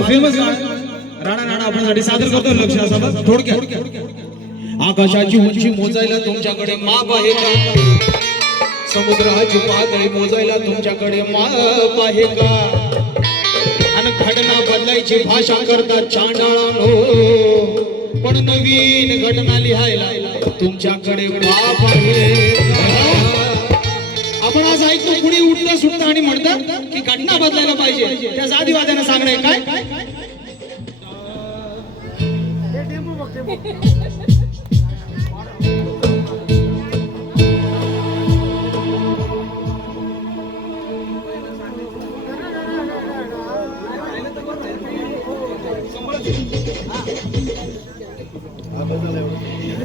माझं फेमस राणा राणा आपल्यासाठी सादर करतो. लक्ष असा बस थोडक्यात. आकाशाची उंची मोजायला तुमच्याकडे माप आहे का? समुद्राची पातळी मोजायला तुमच्याकडे माप आहे का? आणि घटना बदलायची भाषा करता चांडाळानो, पण नवीन घटना लिहायला तुमच्याकडे माप आहे का? आपण आज ऐकतो कुणी उठतं सुटतं आणि म्हणतात की घटना बदलायला पाहिजे. त्या जातीवाद्यांना सांगणं काय?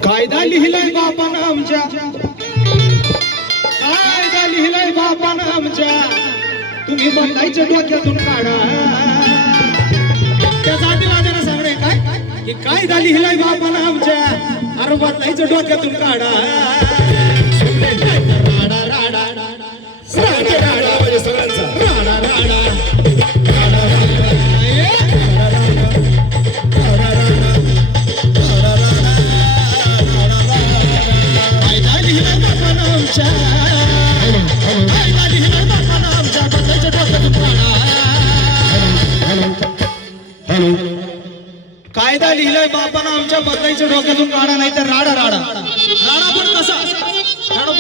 कायदा लिहिलाय बापानं आमच्या, कायदा लिहिलाय बापानं आमच्या, तुम्ही बदलायचं डोक्यातून काढा. त्या जातीवाद्याला सांगणे काय की कायदा लिहिलाय बापानं आमच्या, अरे बदलायचं डोक्यातून काढा. राडा राडा राडा म्हणजे सगळ्यांचा राडा राडा कायदा लिहिलाय बापानं आमच्या, बदलायचं डोक्यातून काढा. नाही तर राडा राडा राडा. पण कसा? कारण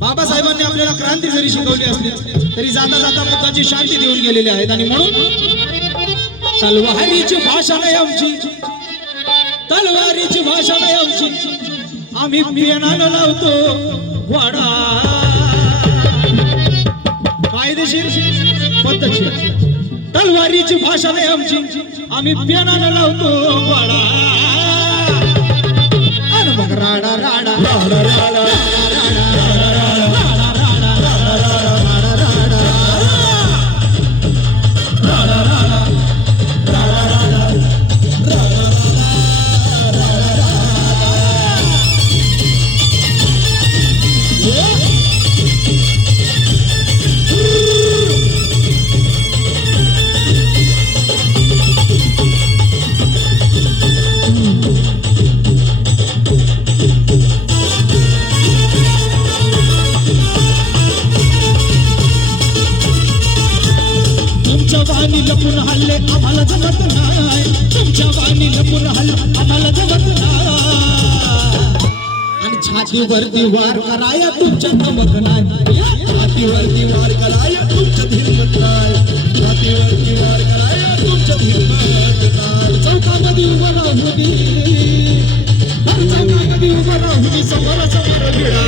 बाबासाहेबांनी आपल्याला क्रांती जरी शिकवली असली तरी जाता जाता बुद्धाची शांती देऊन गेलेले आहेत. आणि म्हणून तलवारीची भाषा नाही आमची, तलवारीची भाषा नाही आमची, आम्ही पियानाला लावतो वाडा. कायदेशीर पद्धतशीर तलवारीची भाषा नाही आमची, आम्ही पियानाला लावतो वाडा. आणि मग राडा राडा राडा राडा लपून हल्ले आम्हाला जमत नाही, तुमच्या वाणी लपून हल्ले आम्हाला जमत नाही. आणि छातीवरती वार कराया तुमच्या नमक नाही, छातीवरती वार कराया तुमच्या हिंमत नाही, छातीवरती वार कराया तुमच्या हिंमत नाही. चौकामध्ये उभं राहुनी, चौकामध्ये उभं राहुनी समोर समोर भिडा.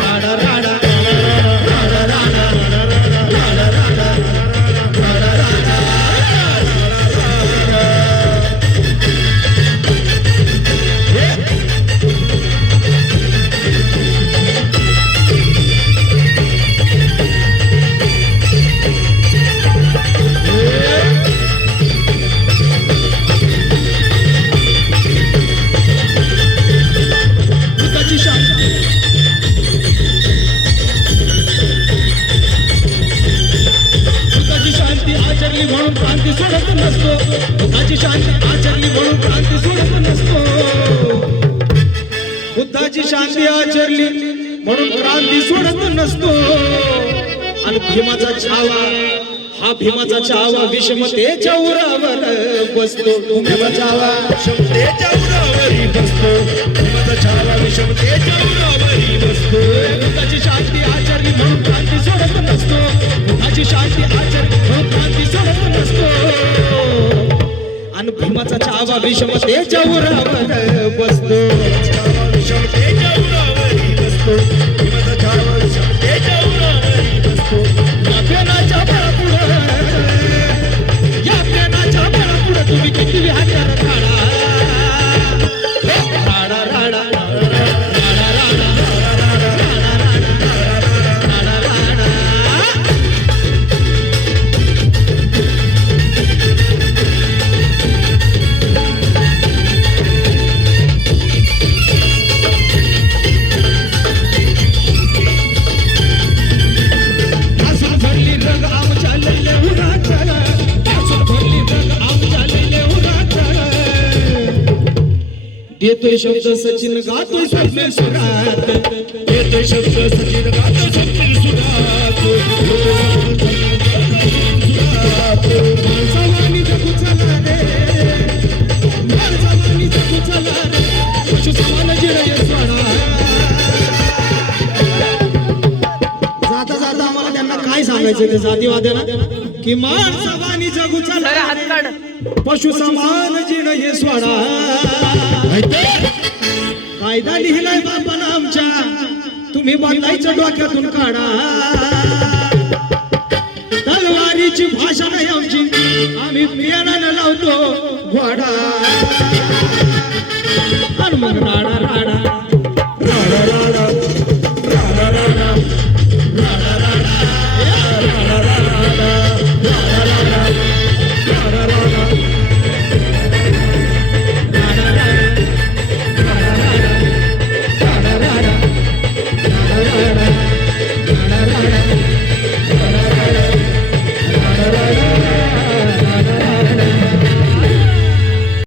राडा राडा म्हणून क्रांती सोडत नसतो, बुद्धाची शांती आचरली म्हणून क्रांती सोडत नसतो. बुद्धाची शांती आचरली म्हणून क्रांती सोडत नसतो. आणि भीमाचा छावा, हा भीमाचा छावा विषमतेच्या उरावर बसतो. भीमाचा छावा विषमतेच्या उरावरी बसतो, भीमाचा छावा विषमतेच्या उरावरी बसतो. बुद्धाची शांती आचरली म्हणून क्रांती सोडत नसतो, बुद्धाची शांती आचरली म्हणून क्रांती सोडत नसतो. आणि भीमाचा छावा विषमतेच्या उरावर बसतो, विषमतेच्या उरावरी बसतो, भीमाचा छावा विषमतेच्या उरावरी बसतो. या प्रेमाच्या बळापुढं, या प्रेमाच्या बळापुढं तुम्ही किती हत्यार काढा. राडा राडा येतोय शब्द सचिन गातोय स्वप्नील सुरात येतोय शब्द सचिन गातो स्वप्नील सुरात माणसावानी जगू चला रे माणसावानी जगू चला रे पशु समान जिरय स्वाडा जाता जाता आम्हाला त्यांना काय सांगायचं ते जातीवाद्यांना की माणसावानी जगू चला रे पशु समान जिरय स्वाडा कायदा लिहिलाय बापानं आमच्या तुम्ही बदलायचं डोक्यातून काढा तलवारीची भाषा नाही आमची आम्ही पियानानं लावतो घोडा आणि मग राडा राडा